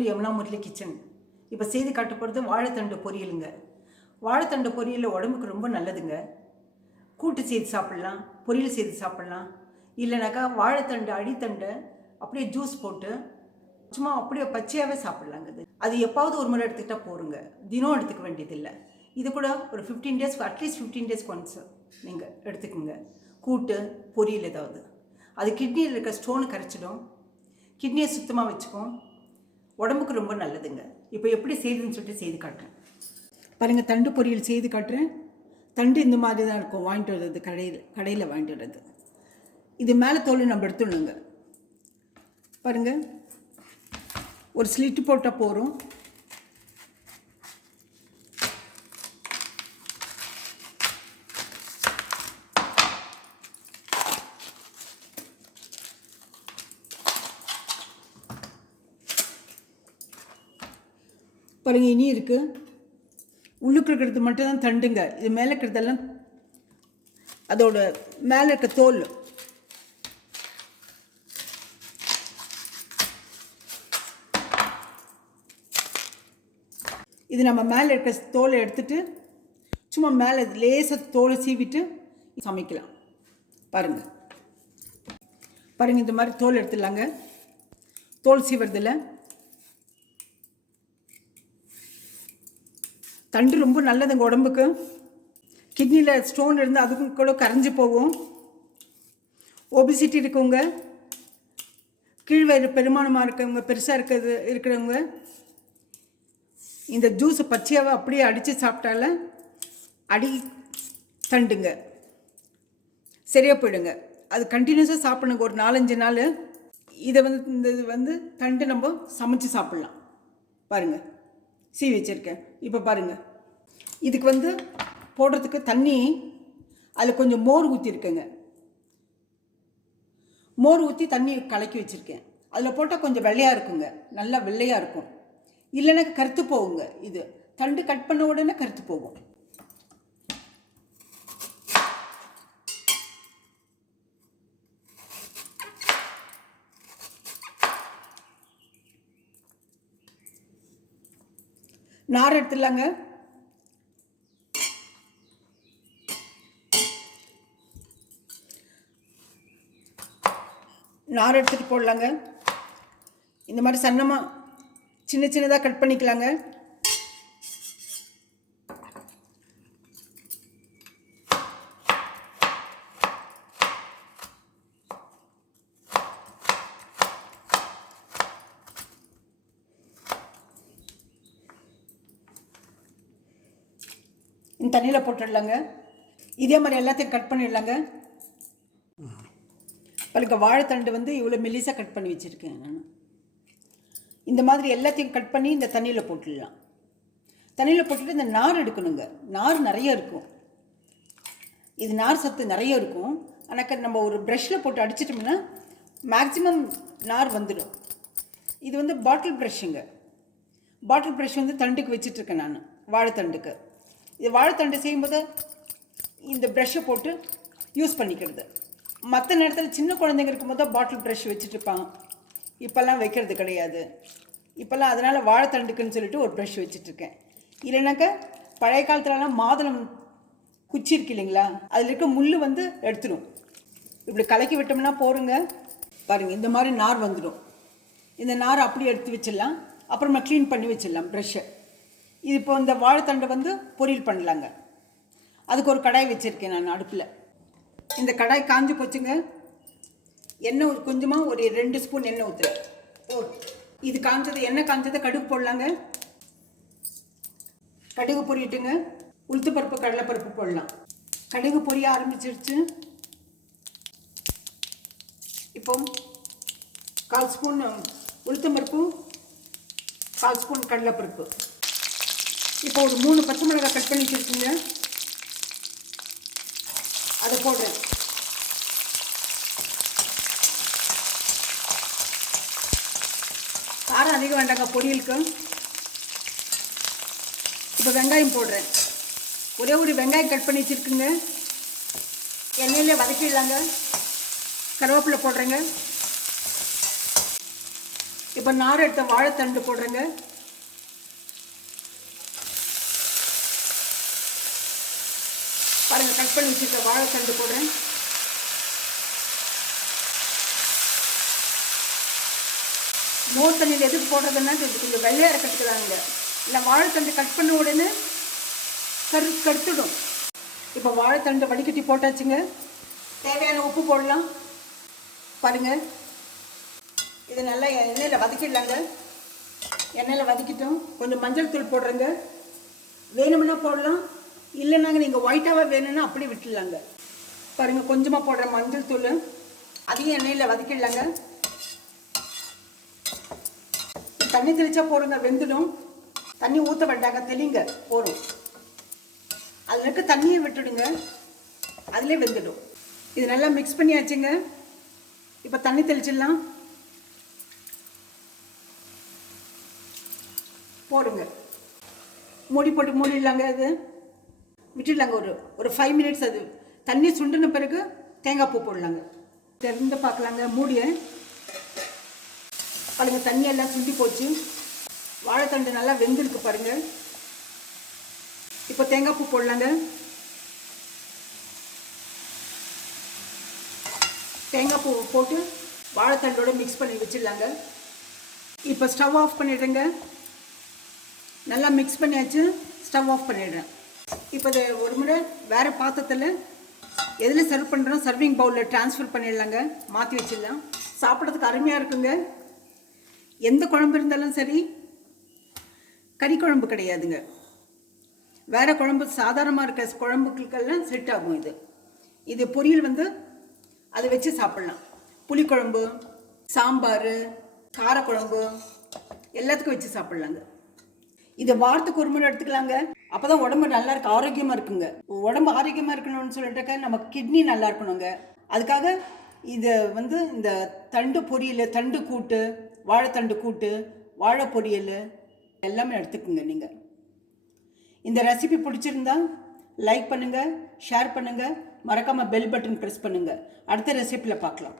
To Yamuna Murali kitchen. இப்போ செய்து காட்ட போகிறது வாழைத்தண்டு பொரியலுங்க. வாழைத்தண்டு பொரியல் உடம்புக்கு ரொம்ப நல்லதுங்க. கூட்டு செய்து சாப்பிட்லாம், பொரியல் செய்து சாப்பிட்லாம். இல்லைனாக்கா வாழைத்தண்டு அடித்தண்டை அப்படியே ஜூஸ் போட்டு சும்மா அப்படியே பச்சையாகவே சாப்பிட்லாங்க. அது எப்பாவது ஒரு முறை எடுத்துக்கிட்டால் போருங்க, தினம் எடுத்துக்க வேண்டியதில்லை. இது கூட ஒரு 15 டேஸ்க்கு அட்லீஸ்ட் 15 டேஸ்க்கு ஒன்ஸ் நீங்கள் எடுத்துக்கோங்க. கூட்டு பொரியல் ஏதாவது அது கிட்னியில் இருக்க ஸ்டோனு கரைச்சிடும், கிட்னியை சுத்தமாக வச்சுக்கும், உடம்புக்கு ரொம்ப நல்லதுங்க. இப்போ எப்படி செய்யுதுன்னு சொல்லிட்டு செய்து காட்டுறேன் பாருங்கள். தண்டு பொரியல் செய்து காட்டுறேன். தண்டு இந்த மாதிரி தான் இருக்கும், வாங்கிட்டு வர்றது கடையில் வாங்கிட்டு வர்றது. இது மேலே தோல் நம்ம எடுத்துடணுங்க. பாருங்கள், ஒரு ஸ்லிட்டு போட்டால் போகிறோம். பாருங்கள், இனி இருக்குது. உள்ளுக்கு இருக்கிறது மட்டும் தான் தண்டுங்க. இது மேலே இருக்கிறதெல்லாம் அதோட மேலே இருக்க தோல். இது நம்ம மேலே இருக்க தோலை எடுத்துட்டு சும்மா மேலே லேசாக தோலை சீவிட்டு சமைக்கலாம். பாருங்கள் பாருங்கள், இந்த மாதிரி தோல் எடுத்துடலாங்க. தோல் சீவுறதில்ல. தண்டு ரொம்ப நல்லதுங்க உடம்புக்கு. கிட்னியில் ஸ்டோன் இருந்தால் அதுக்கும் கூட கரைஞ்சி போகும். ஒபிசிட்டி இருக்கவங்க, கீழ்வயிறு பெருமானமாக இருக்கவங்க, பெருசாக இருக்கிறவங்க இந்த ஜூஸை பச்சையாவை அப்படியே அடித்து சாப்பிட்டால அடி தண்டுங்க சரியாக போயிடுங்க. அது கண்டினியூஸாக சாப்பிடுங்க ஒரு 4-5 நாள். இதை இந்த இது தண்டு நம்ம சமைச்சு சாப்பிட்லாம். பாருங்கள், சீவி வச்சுருக்கேன். இப்போ பாருங்கள், இதுக்கு போடுறதுக்கு தண்ணி, அதில் கொஞ்சம் மோர் ஊற்றிருக்கேங்க. மோர் ஊற்றி தண்ணி கலக்கி வச்சுருக்கேன். அதில் போட்டால் கொஞ்சம் வெள்ளையாக இருக்குங்க, நல்லா வெள்ளையாக இருக்கும். இல்லைன்னா கருத்து போகுங்க. இது தண்டு கட் பண்ண உடனே கருத்து போகும். நார் எடுத்துடலாங்க. நார் எடுத்துகிட்டு போடலாங்க. இந்த மாதிரி சன்னமாக சின்ன சின்னதாக கட் பண்ணிக்கலாங்க. இந்த தண்ணியில் போட்டுடலாங்க. இதே மாதிரி எல்லாத்தையும் கட் பண்ணிடலாங்க. பழுக்க வாழைத்தண்டு இவ்வளோ மெல்லிசாக கட் பண்ணி வச்சுருக்கேன் நான். இந்த மாதிரி எல்லாத்தையும் கட் பண்ணி இந்த தண்ணியில் போட்டுடலாம். தண்ணியில் போட்டுட்டு இந்த நார் எடுக்கணுங்க. நார் நிறைய இருக்கும். இது நார் சத்து நிறைய இருக்கும். ஆனால் நம்ம ஒரு ப்ரஷ்ஷில் போட்டு அடிச்சிட்டோம்னா மேக்ஸிமம் நார் வந்துடும். இது பாட்டில் ப்ரஷ்ஷுங்க. பாட்டில் ப்ரஷ் தண்டுக்கு வச்சிட்ருக்கேன் நான், வாழைத்தண்டுக்கு. இது வாழைத்தண்டு செய்யும்போது இந்த ப்ரஷ்ஷை போட்டு யூஸ் பண்ணிக்கிறது. மற்ற நேரத்தில் சின்ன குழந்தைங்க இருக்கும்போது தான் பாட்டில் ப்ரஷ் வச்சுட்ருப்பாங்க. இப்போல்லாம் வைக்கிறது கிடையாது. இப்போல்லாம் அதனால் வாழைத்தண்டுக்குன்னு சொல்லிட்டு ஒரு ப்ரஷ் வச்சுட்ருக்கேன். இல்லைனாக்கா பழைய காலத்துலலாம் மாதுளம் குச்சி இருக்கு இல்லைங்களா, அதில் இருக்க முள் எடுத்துடும். இப்படி கலக்கி விட்டோம்னா போருங்க. பாருங்கள், இந்த மாதிரி நார் வந்துடும். இந்த நார் அப்படியே எடுத்து வச்சிடலாம். அப்புறமா க்ளீன் பண்ணி வச்சிடலாம் ப்ரஷ்ஷை. இது இப்போ இந்த வாழைத்தண்டை பொரியல் பண்ணலாங்க. அதுக்கு ஒரு கடாய் வச்சுருக்கேன் நான் அடுப்பில். இந்த கடாய் காஞ்சி போச்சுங்க. எண்ணெய் கொஞ்சமாக ஒரு 2 ஸ்பூன் எண்ணெய் ஊற்றுறேன். இது எண்ணெய் காஞ்சதை கடுகு போடலாங்க. கடுகு பொரியட்டுங்க. உளுத்தப்பருப்பு கடலைப்பருப்பு போடலாம். கடுகு பொரிய ஆரம்பிச்சிருச்சு. இப்போ 1/4 ஸ்பூன் உளுத்தம்பருப்பும் 1/4 ஸ்பூன் கடலைப்பருப்பு. இப்போ ஒரு 3 பச்சை மிளகாய் கட் பண்ணி வச்சுருக்குங்க, அதை போடுறேன். காரம் அதிகம் வேண்டாங்க பொரியலுக்கு. இப்போ வெங்காயம் போடுறேன். ஒரே ஒரு வெங்காயம் கட் பண்ணி வச்சுருக்குங்க. எண்ணெயிலே வதக்கிடலாங்க. கருவேப்பிலை போடுறேங்க. இப்போ நார் எடுத்த வாழைத்தண்டு போடுறேங்க. பாருங்கள், கட் பண்ணி வச்சுருக்க வாழைத்தண்டு போடுறேன். மோர் தண்ணியில் எதுக்கு போடுறதுன்னா இது கொஞ்சம் வெள்ளையாக இருக்கிறதுக்குதாங்க. இல்லை வாழைத்தண்டு கட் பண்ண உடனே கருத்துடும். இப்போ வாழைத்தண்டு வடிகட்டி போட்டாச்சுங்க. தேவையான உப்பு போடலாம். பாருங்கள், இது நல்லா எண்ணெயில் வதக்கிடலாங்க. எண்ணெயில் வதக்கிட்டோம். கொஞ்சம் மஞ்சள் தூள் போடுறேங்க. வேணும்னா போடலாம், இல்லைனாங்க நீங்கள் ஒயிட்டாகவே வேணும்னா அப்படி விட்டுடலாங்க. பாருங்கள், கொஞ்சமாக போடுற மஞ்சள் தூள், அதையும் எண்ணெயில் வதக்கிடலாங்க. தண்ணி தெளிச்சா போடுங்க, வெந்துடும். தண்ணி ஊற்ற வேண்டாங்க, தெளிங்க போடும். அதில் இருக்க தண்ணியை விட்டுடுங்க, அதிலே வெந்துடும். இது நல்லா மிக்ஸ் பண்ணியாச்சுங்க. இப்போ தண்ணி தெளிச்சிடலாம். போடுங்க, மூடி போட்டு மூடிடலாங்க. அது விட்டுடலாங்க. ஒரு 5 மினிட்ஸ். அது தண்ணி சுண்டின பிறகு தேங்காய் பூ போடலாங்க. திறந்து பார்க்கலாங்க மூடியை. பாருங்கள், தண்ணியெல்லாம் சுண்டி போச்சு. வாழைத்தண்டு நல்லா வெந்திருக்கு பாருங்கள். இப்போ தேங்காய் பூ போடலாங்க. தேங்காய் பூ போட்டு வாழைத்தண்டோடு மிக்ஸ் பண்ணி வச்சிடலாங்க. இப்போ ஸ்டவ் ஆஃப் பண்ணிடுறேங்க. நல்லா மிக்ஸ் பண்ணியாச்சு. ஸ்டவ் ஆஃப் பண்ணிடுறேன். இப்போ இதை ஒரு முறை வேறு பாத்திரத்தில் எதில் சர்வ் பண்ணுறோம் சர்விங் பவுலில் ட்ரான்ஸ்ஃபர் பண்ணிடலாங்க. மாற்றி வச்சிடலாம். சாப்பிட்றதுக்கு அருமையாக இருக்குங்க. எந்த குழம்பு இருந்தாலும் சரி, கறி குழம்பு கிடையாதுங்க, வேறு குழம்பு சாதாரணமாக இருக்க குழம்புகளுக்கெல்லாம் செட் ஆகும். இது பொரியல் அதை வச்சு சாப்பிட்லாம். புளிக்குழம்பு, சாம்பார், காரக்குழம்பு எல்லாத்துக்கும் வச்சு சாப்பிட்லாங்க. இதை வாரத்துக்கு ஒரு முறை எடுத்துக்கலாங்க. அப்போ தான் உடம்பு நல்லா இருக்கு, ஆரோக்கியமாக இருக்குங்க. உடம்பு ஆரோக்கியமாக இருக்கணும்னு சொல்லிட்டுக்க நமக்கு கிட்னி நல்லா இருக்கணுங்க. அதுக்காக இதை இந்த தண்டு பொரியல், தண்டு கூட்டு, வாழைத்தண்டு கூட்டு, வாழை பொரியல் எல்லாமே எடுத்துக்குங்க. நீங்கள் இந்த ரெசிபி பிடிச்சிருந்தா லைக் பண்ணுங்கள், ஷேர் பண்ணுங்கள், மறக்காமல் பெல் பட்டன் ப்ரெஸ் பண்ணுங்கள். அடுத்த ரெசிபியில் பார்க்கலாம்.